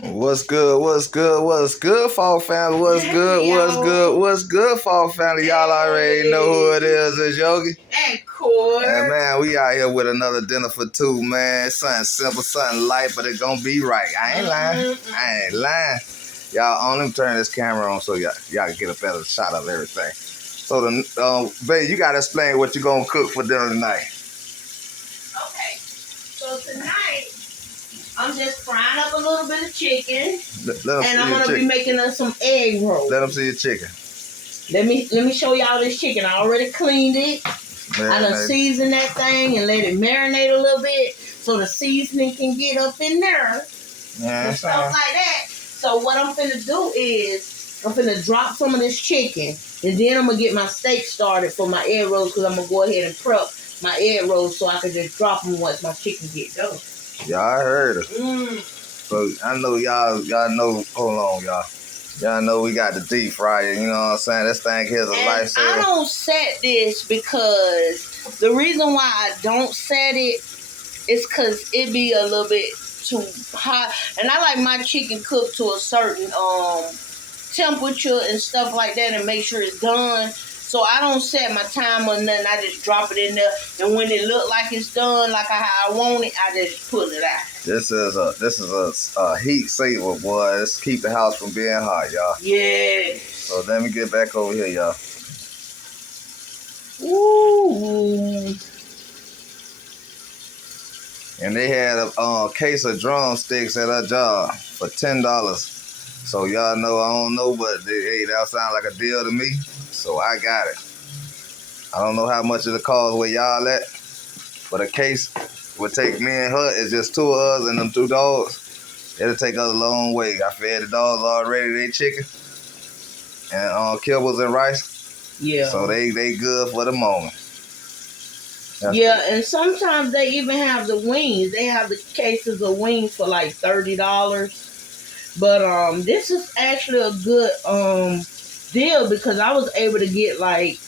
What's good? What's good? What's good, Fall Family? What's good? What's good? What's good, Fall Family? Y'all already know who it is. It's Yogi. And Core. And man, we out here with another dinner for two, man. Something simple, something light, but it gonna be right. I ain't lying. I ain't lying. Y'all, let me turn this camera on so y'all can get a better shot of everything. So, babe, you gotta explain what you gonna cook for dinner tonight. Okay. So tonight, I'm just frying up a little bit of chicken. And I'm gonna be making us some egg rolls. Let them see your chicken. Let me show y'all this chicken. I already cleaned it. I done seasoned that thing and let it marinate a little bit so the seasoning can get up in there. And stuff like that. So what I'm finna do is I'm finna drop some of this chicken and then I'm gonna get my steak started for my egg rolls because I'm gonna go ahead and prep my egg rolls so I can just drop them once my chicken get done. Y'all heard it. So I know y'all know. Hold on, y'all. Y'all know we got the deep fryer. You know what I'm saying? This thing here's a lifesaver. I don't set this because the reason why I don't set it is because it be a little bit too hot, and I like my chicken cooked to a certain temperature and stuff like that, and make sure it's done. So I don't set my time or nothing. I just drop it in there, and when it look like it's done, like how I want it, I just pull it out. This is a heat saver, boy. Let's keep the house from being hot, y'all. Yeah. So let me get back over here, y'all. Ooh. And they had a case of drumsticks at our job for $10. So y'all know I don't know, but hey, that sound like a deal to me. So I got it. I don't know how much it'll cost where y'all at, but a case would take me and her. It's just two of us and them two dogs. It'll take us a long way. I fed the dogs already, they chicken and kibbles and rice. Yeah. So they good for the moment. Yeah, and sometimes they even have the wings. They have the cases of wings for like $30. But this is actually a good deal because I was able to get like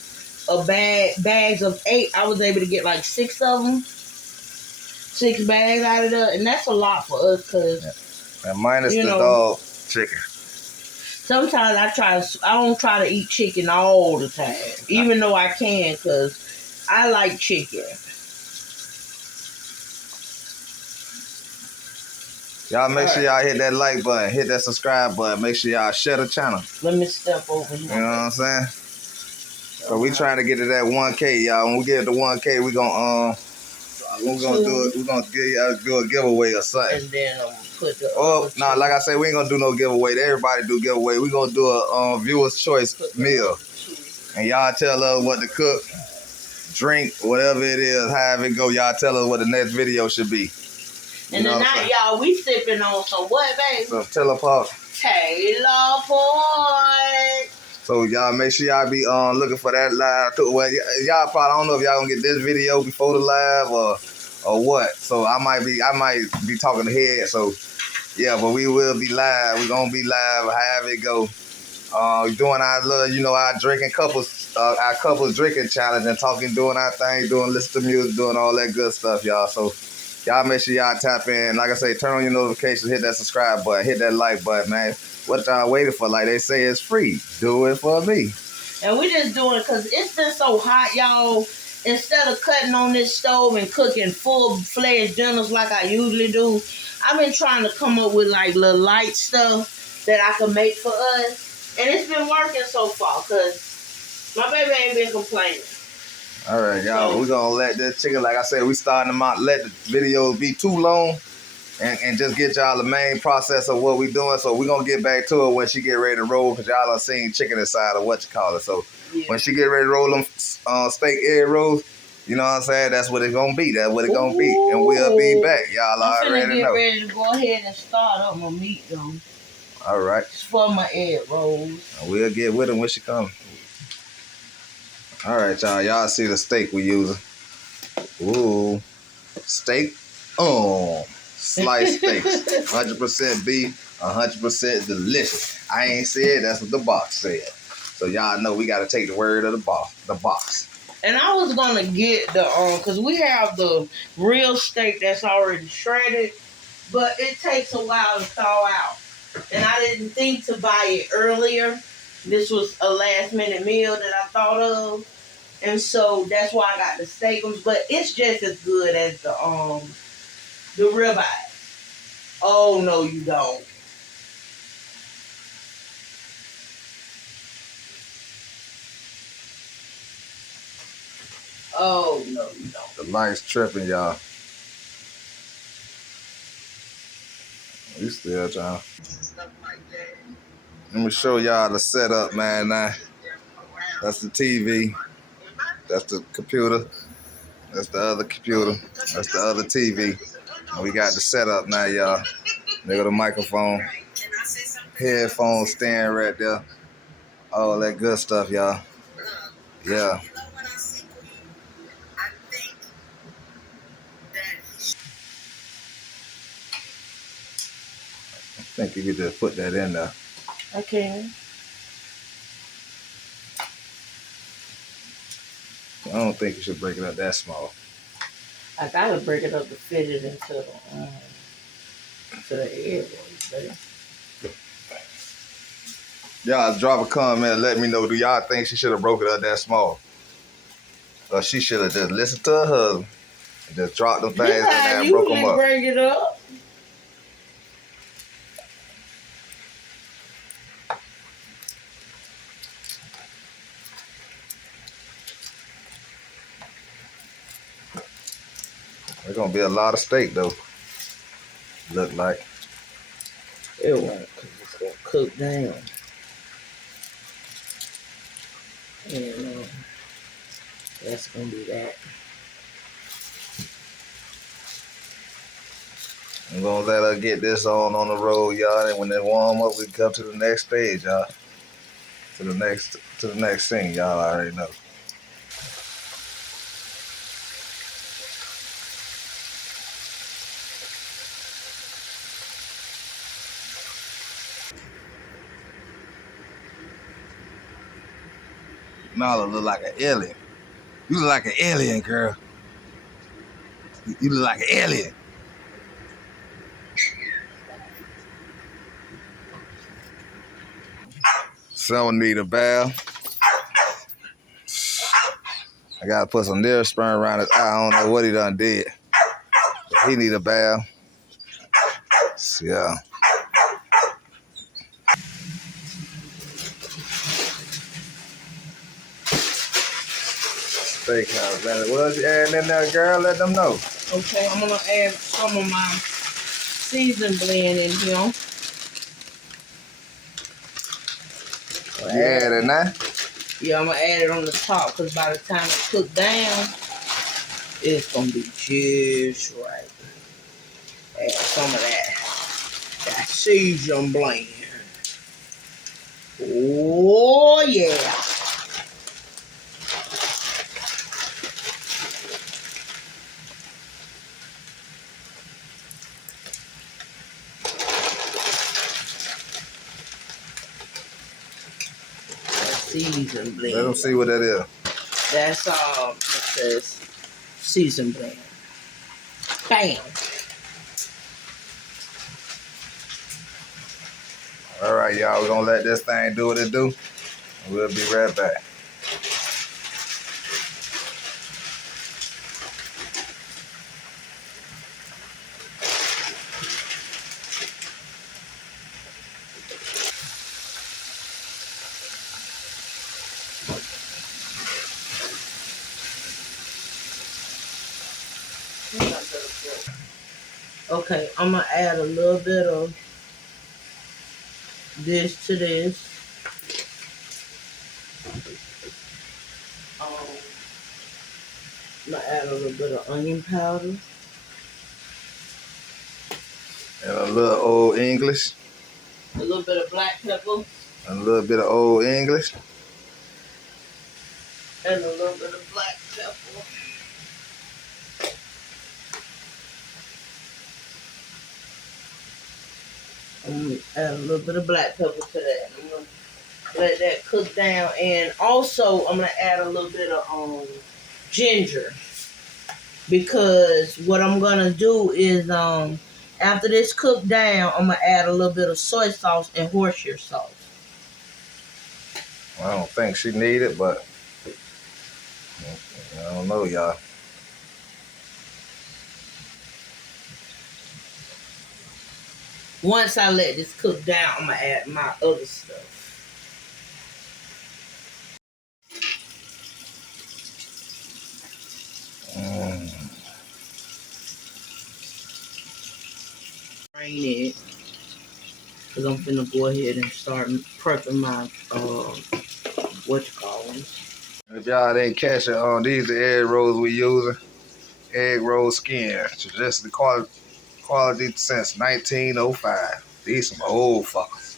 bags of 8. I was able to get like 6 of them. 6 bags out of there, and that's a lot for us because and minus the dog chicken. Sometimes I don't try to eat chicken all the time, even though I can because I like chicken. Y'all make sure y'all hit that like button, hit that subscribe button. Make sure y'all share the channel. Let me step over here. You know what I'm saying? So we trying to get to that 1K, y'all. When we get to 1K, we gonna do a giveaway or something. And then I'm gonna put the like I said, we ain't gonna do no giveaway. Everybody do giveaway. We gonna do a viewer's choice meal, and y'all tell us what to cook, drink, whatever it is, however it go. Y'all tell us what the next video should be. And tonight, y'all, we sipping on some what, baby? Some Taylor Port. Taylor Port. So y'all make sure y'all be looking for that live too. Well, y'all probably, I don't know if y'all gonna get this video before the live or what. So I might be talking ahead. So yeah, but we will be live. We're gonna be live, however it go. Doing our drinking couples, our couples drinking challenge and talking, doing our thing, listen to music, doing all that good stuff, y'all. So y'all make sure y'all tap in. Like I say, turn on your notifications, hit that subscribe button, hit that like button, man. What y'all waiting for? Like they say, it's free. Do it for me. And we just doing it because it's been so hot, y'all. Instead of cutting on this stove and cooking full-fledged dinners like I usually do, I've been trying to come up with like little light stuff that I can make for us. And it's been working so far because my baby ain't been complaining. All right, y'all. So, we're going to let this chicken, like I said, we starting them out, let the videos be too long and just get y'all the main process of what we doing. So we're going to get back to it when she get ready to roll because y'all done seen chicken inside of what you call it. So when she get ready to roll them steak egg rolls, you know what I'm saying? That's what it's going to be. That's what it's going to be. And we'll be back. Y'all already know. I'm ready to go ahead and start up my meat, though. All right. For my egg rolls. And we'll get with them when she comes. All right, y'all. Y'all see the steak we using. Ooh. Steak. Sliced steaks. 100% beef. 100% delicious. I ain't said, that's what the box said. So y'all know we got to take the word of the box. And I was going to get the, because we have the real steak that's already shredded. but it takes a while to thaw out. And I didn't think to buy it earlier. This was a last minute meal that I thought of. And so that's why I got the steakums, but it's just as good as the ribeye. Oh no, you don't. Oh no, you don't. The lights tripping, y'all. We still trying. Let me show y'all the setup, man. Now, that's the TV. That's the computer. That's the other computer. That's the other TV. And we got the setup now, y'all. There go the microphone. Headphone stand right there. All that good stuff, y'all. Yeah. I think you could just put that in there. I can. I don't think you should break it up that small. I gotta break it up to fit it into the airways, baby. Y'all drop a comment and let me know, do y'all think she should have broke it up that small? Or she should have just listened to her husband and just dropped them things in there and broke them up. Break it up. There's gonna be a lot of steak though. Look like. It won't, because it's gonna cook down. And that's gonna be that. I'm gonna let her get this on the road, y'all. And when they warm up, we come to the next stage, y'all. To the next scene, y'all already know. Nala look like an alien. You look like an alien, girl. You look like an alien. Someone need a bath. I gotta put some Neosporin around his eye. I don't know what he done did. But he need a bath. Yeah. Steakhouse, man. What you adding in there, girl? Let them know. Okay, I'm gonna add some of my season blend in here. You add it now? Yeah, I'm gonna add it on the top because by the time it cook down, it's gonna be just right. Add some of that season blend. Oh yeah. Season blend. Let them see what that is. That's it says season blend. Bam. All right, y'all. We're gonna let this thing do what it do. And we'll be right back. Okay, I'm gonna add a little bit of this to this. I'm gonna add a little bit of onion powder. And a little Old English. A little bit of black pepper. And a little bit of Old English. And a little bit of black pepper. I'm gonna add a little bit of black pepper to that. I'm gonna let that cook down, and also I'm gonna add a little bit of ginger, because what I'm gonna do is After this cooked down, I'm going to add a little bit of soy sauce and horseradish sauce. I don't think she need it, but I don't know, y'all. Once I let this cook down, I'm going to add my other stuff. Drain it. Because I'm finna go ahead and start prepping my, If y'all didn't catch it, these the egg rolls we using. Egg roll skin. Just the quality since 1905. These some old fuckers.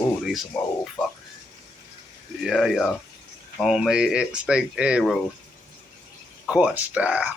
Ooh, these some old fuckers. Yeah, y'all. Homemade steak egg roll. Court style.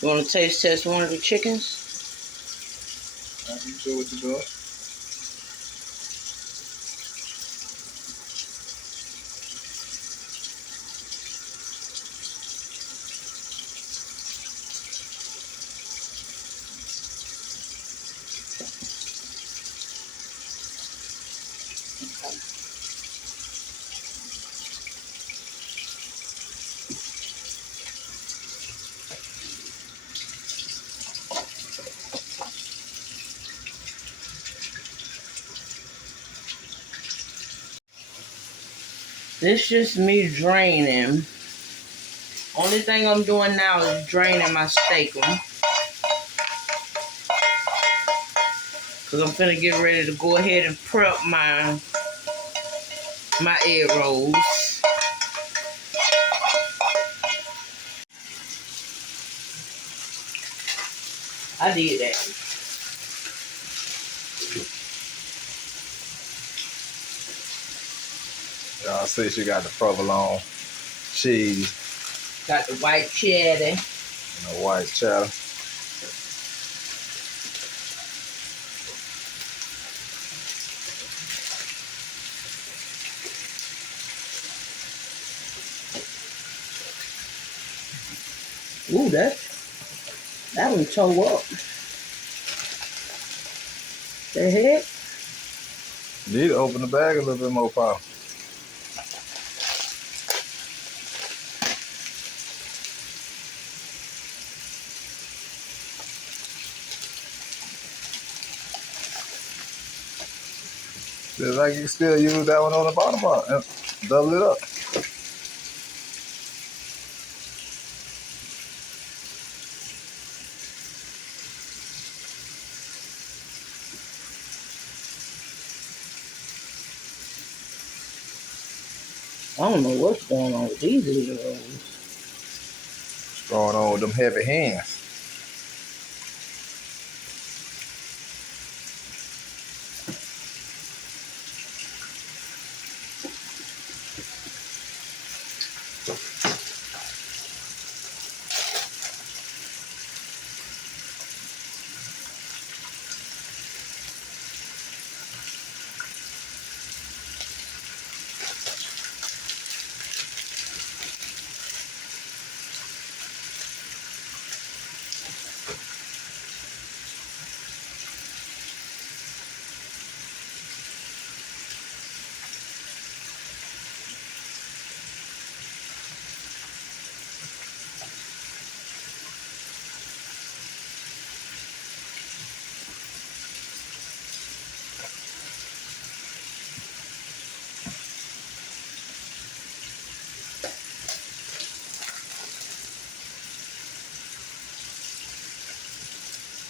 You want to taste test one of the chickens? You sure what you're doing? This just me draining. Only thing I'm doing now is draining my steak. Because I'm finna get ready to go ahead and prep my egg rolls. I did that. Y'all see she got the provolone cheese. Got the white cheddar. And the white cheddar. Ooh, that one tore up. The heck? You need to open the bag a little bit more, Paul. Feels like you can still use that one on the bottom part and double it up. I don't know what's going on with these little rolls. What's going on with them heavy hands?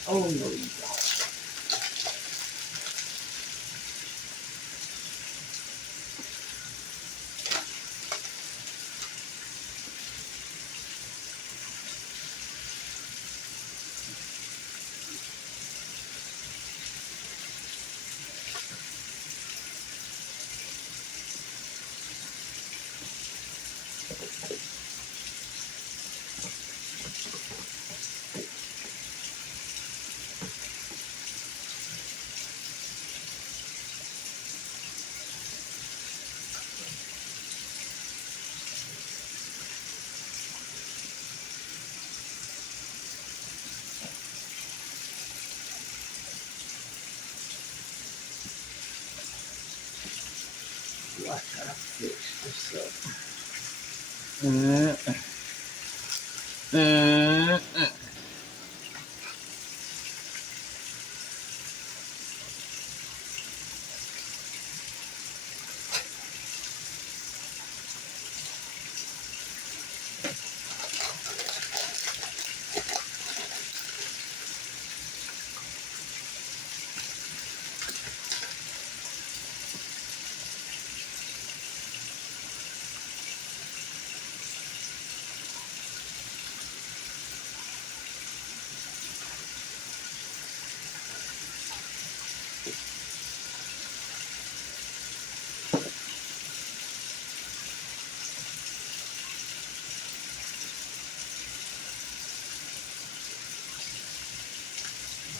Oh, no, you don't. Watch how I fix this up.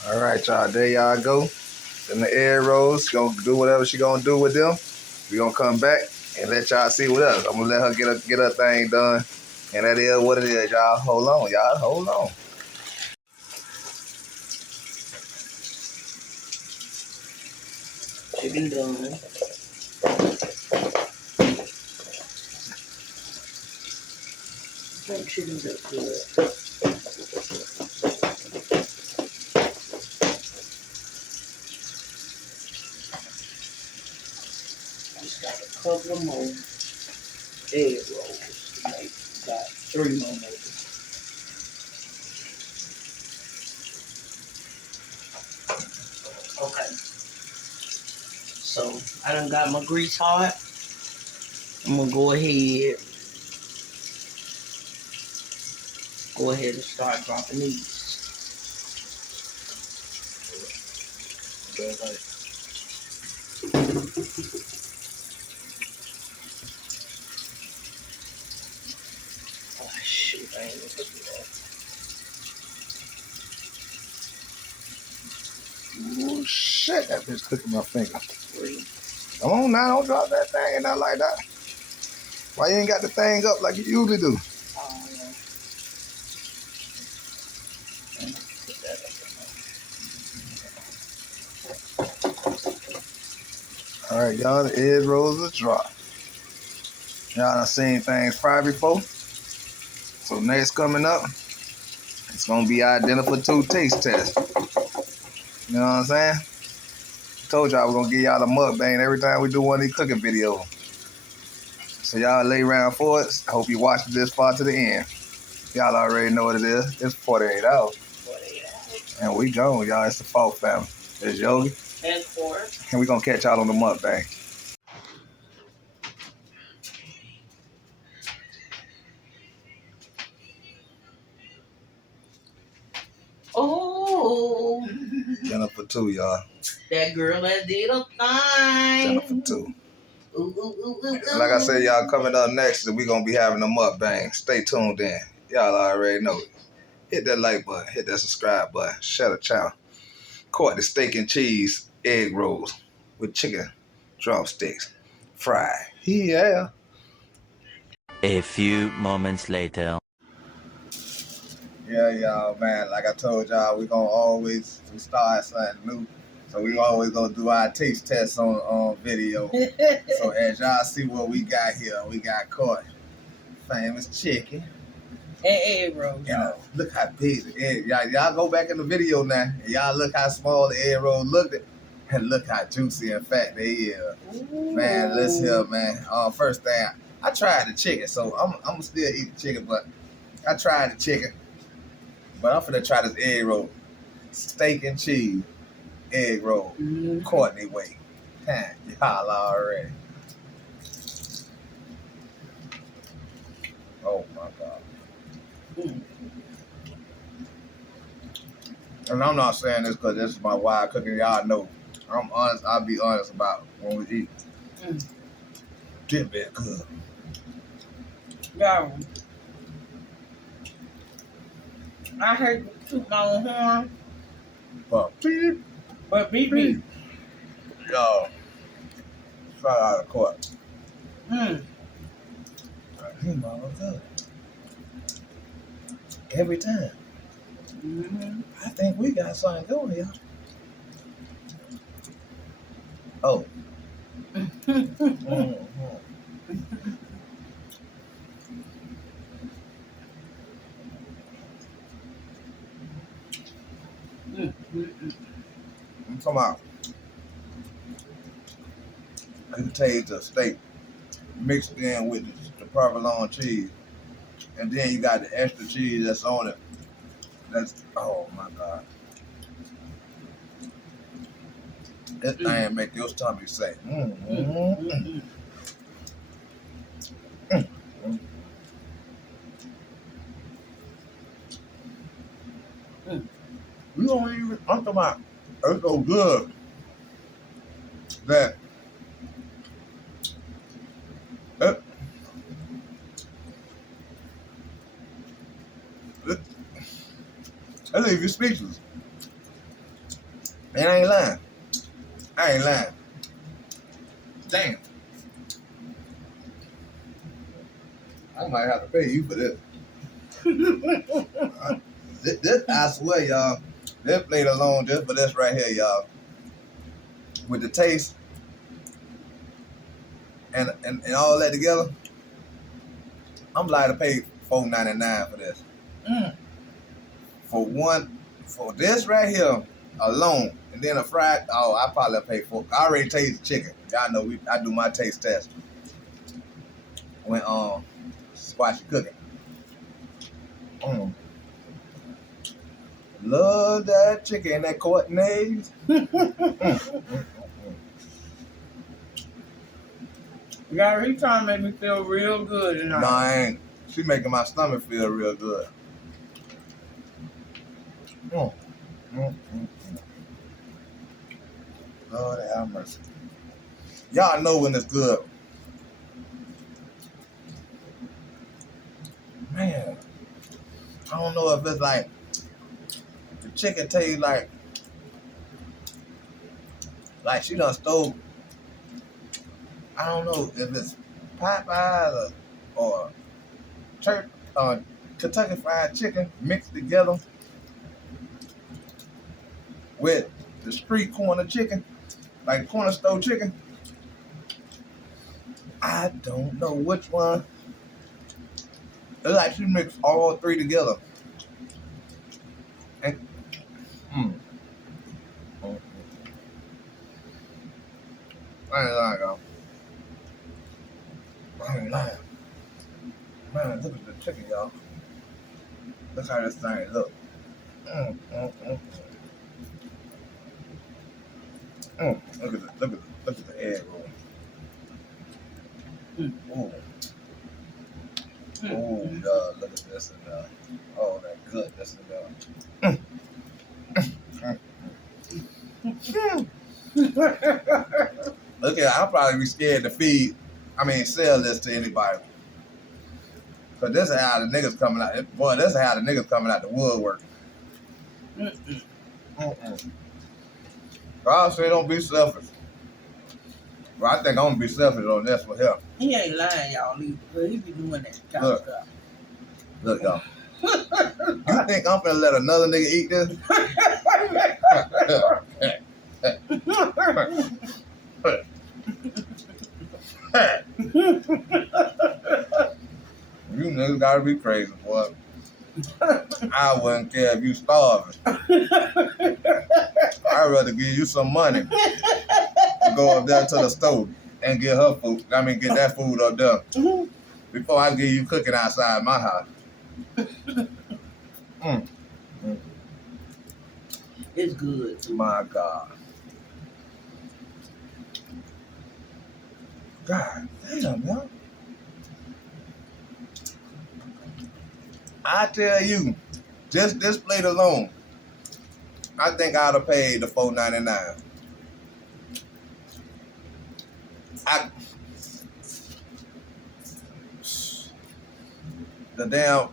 All right, y'all. There y'all go. Then the egg rolls. She gonna do whatever she gonna do with them. We gonna come back and let y'all see what else. I'm gonna let her get her thing done. And that is what it is, y'all. Hold on, y'all. Hold on. Chicken done. Them chickens are good. Just got a couple more egg rolls to make. Got 3 more maybe. Okay. So I done got my grease hot. I'm gonna go ahead and start dropping these. Oh shoot, I ain't gonna do that. Oh shit, that bitch clicking my finger. 3. Come on now, don't drop that thing in there like that. Why you ain't got the thing up like you usually do? Oh yeah. Put that up. All right, y'all, the egg rolls are dry. Y'all done seen things fried before. So next coming up, it's gonna be identical to taste test. You know what I'm saying? Told y'all we're gonna give y'all a mukbang every time we do one of these cooking videos. So y'all lay around for it. I hope you watched this far to the end. Y'all already know what it is. It's 48 hours. 48 hours. And we gone, y'all. It's the Falk family. It's Yogi. And 4. And we gonna catch y'all on the mukbang. Oh, Dinner for 2, y'all. that girl that did a thing. Dinner for 2. Ooh. Like I said, y'all, coming up next, we gonna be having a mukbang. Stay tuned in. Y'all already know it. Hit that like button. Hit that subscribe button. Share the channel. Caught the steak and cheese egg rolls with chicken drumsticks. Fried. Yeah. A few moments later. Yeah, y'all, man. Like I told y'all, we start something new. So we always gonna do our taste tests on video. So as y'all see what we got here, we got caught famous chicken. And egg roll, y'all. Look how big the egg. Y'all go back in the video now, and y'all look how small the egg roll looked, and look how juicy and fat they is. Ooh. Man, let's hear, man. First thing, I tried the chicken, so I'm gonna still eat the chicken, but I tried the chicken. But I'm finna try this egg roll. Steak and cheese egg roll. Courtney way. Y'all already. Oh my God. And I'm not saying this because this is my wild cooking. Y'all know. I'm honest. I'll be honest about when we eat. This bit good. Yeah. I heard you toot my own horn. But beep. Yo. Straight out of court. Good. Every time. I think we got something going, y'all. Oh. I'm talking about you taste the steak mixed in with the provolone cheese, and then you got the extra cheese that's on it. That's oh my god. This thing make your stomach say. You don't even. I'm talking about. It's so good that it leave you speechless. And I ain't lying. I ain't lying. Damn. I might have to pay you for this. This I swear, y'all. This plate alone just for this right here, y'all. With the taste and all that together, I'm liable to pay $4.99 for this. For this right here alone, and then a fried. Oh, I probably pay $4. I already taste chicken. Y'all know I do my taste test when squash cooking. Love that chicken, that Courtney's. Gary, he trying to make me feel real good tonight. No, I ain't. She making my stomach feel real good. Lord have mercy. Y'all know when it's good. Man, I don't know if it's like the chicken tastes like she done stole. I don't know if it's Popeyes or Kentucky Fried Chicken mixed together with the street corner chicken, like corner store chicken. I don't know which one. It's like she mixed all three together. And I ain't lying, y'all. I ain't lying. Man, look at the chicken, y'all. Look how this thing look. Look at the egg roll. Oh, God, look at this and oh, that goodness and Look at, I'll probably be scared to sell this to anybody. Cause this is how the niggas coming out. Boy, this is how the niggas coming out the woodwork. God say don't be selfish. Well, I think I'm gonna be selfish on this one here. He ain't lying, y'all. He be doing that kind of stuff. Look, y'all. You think I'm gonna let another nigga eat this? You niggas gotta be crazy, boy. I wouldn't care if you starving. I'd rather give you some money to go up there to the stove and get her food. Get that food up there before I give you cooking outside my house. It's good. My God. God damn, y'all. I tell you, just this plate alone, I think I'd have paid the $4.99. The damn,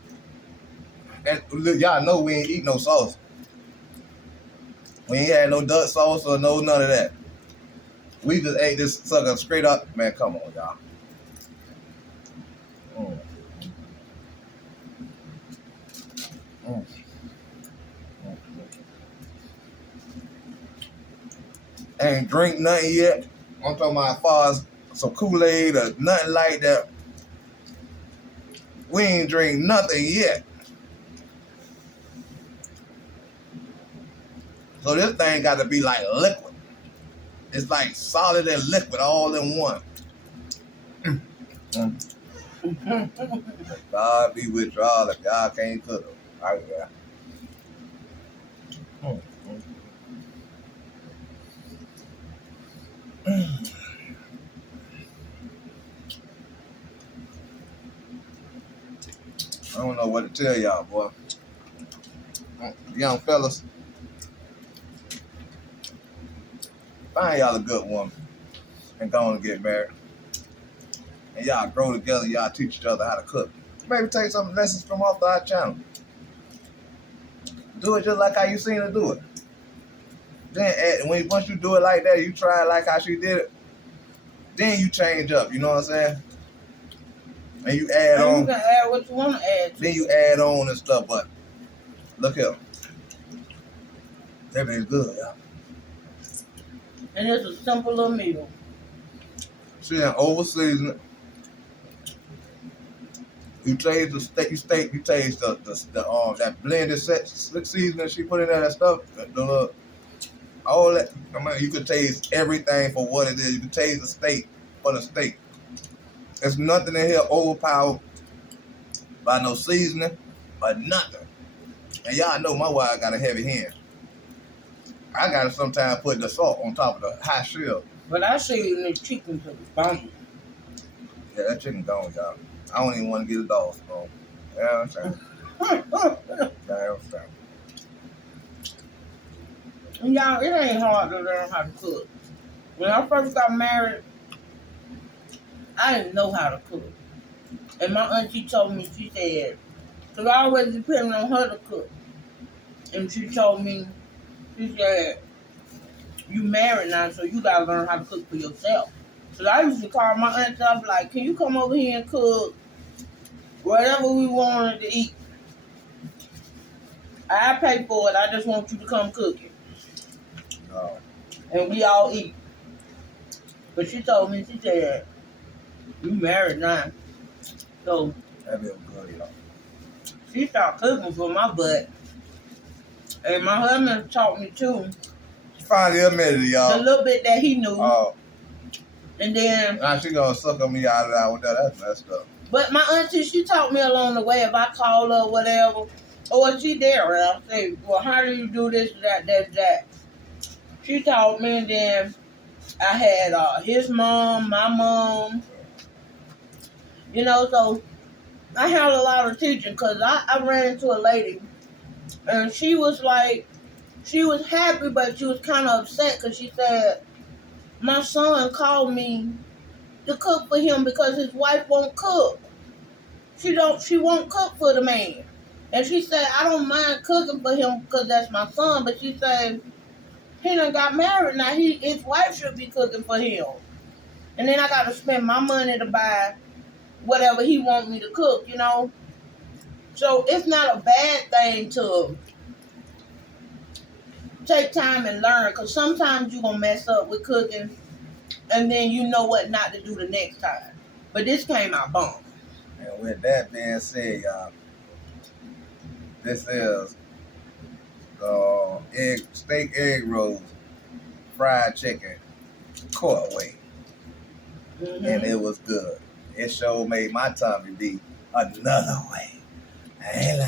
and look, y'all know we ain't eat no sauce. We ain't had no duck sauce or none of that. We just ate this sucker straight up. Man, come on, y'all. Ain't drink nothing yet. I'm talking about as far as some Kool-Aid or nothing like that. We ain't drink nothing yet. So this thing got to be like liquid. It's like solid and liquid all in one. God be with you all if God can't cook them. Yeah. I don't know what to tell y'all, boy. Young fellas, find y'all a good woman and go on and get married. And y'all grow together, y'all teach each other how to cook. Maybe take some lessons from off our channel. Do it just like how you seen her do it. Then once you do it like that, you try it like how she did it, then you change up, you know what I'm saying? And you add on. You can add what you want to add to. Then you add on and stuff, but look here. That is good, y'all. And it's a simple little meal. She done over-season it. You taste the steak, you taste the that blended seasoning she put in there, that stuff, all that. I mean, you could taste everything for what it is. You can taste the steak for the steak. There's nothing in here overpowered by no seasoning or nothing. And y'all know my wife got a heavy hand. I gotta sometimes put the salt on top of the hot shell. But I season the chicken to the bone. Yeah, that chicken gone, y'all. I don't even want to get a dog bone. You know what I'm saying? And y'all, it ain't hard to learn how to cook. When I first got married, I didn't know how to cook. And my auntie told me, she said, because I always depended on her to cook. And she told me, she said, you married now, so you got to learn how to cook for yourself. So I used to call my auntie up like, can you come over here and cook whatever we wanted to eat? I pay for it. I just want you to come cook it. No. And we all eat. But she told me, she said, you married now. So That feels good, y'all. she started cooking for my butt. And my husband taught me too. She finally admitted it, The y'all. little bit that he knew. Oh. And then, Now she gonna suck on me out of that with that. That's messed up. but my auntie, she taught me along the way. If I call her or whatever, or she there, and I'll say, well, how do you do this, that? She taught me, and then I had his mom, my mom. You know, so I had a lot of teaching because I ran into a lady, and she was like, she was happy, but she was kind of upset because she said, my son called me to cook for him because his wife won't cook. She won't cook for the man. And she said, I don't mind cooking for him because that's my son, but she said, he done got married now. His wife should be cooking for him. And then I got to spend my money to buy whatever he want me to cook, you know? So it's not a bad thing to take time and learn, because sometimes you're going to mess up with cooking and then you know what not to do the next time. But this came out bomb. And with that being said, y'all, this is steak egg rolls, fried chicken, court way. Mm-hmm. And it was good. It sure made my tummy beat another way. I ain't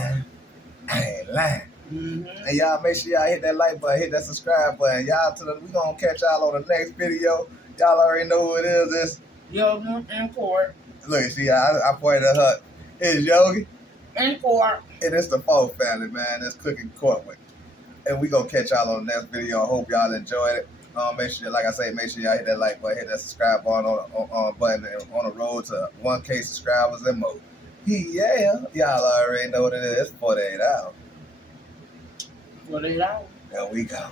lying. Mm-hmm. And y'all make sure y'all hit that like button, hit that subscribe button. Y'all we gonna catch y'all on the next video. Y'all already know who it is. It's Yogi and Court. look, see, I pointed at her. It's Yogi. And Court. And it's the Foe family, man. It's cooking court with. And we gonna catch y'all on the next video. I hope y'all enjoyed it. Make sure, like I say, make sure y'all hit that like button, hit that subscribe button on button on the road to 1K subscribers and more. Yeah, y'all already know what it is. 48 hours. 48 hours. There we go.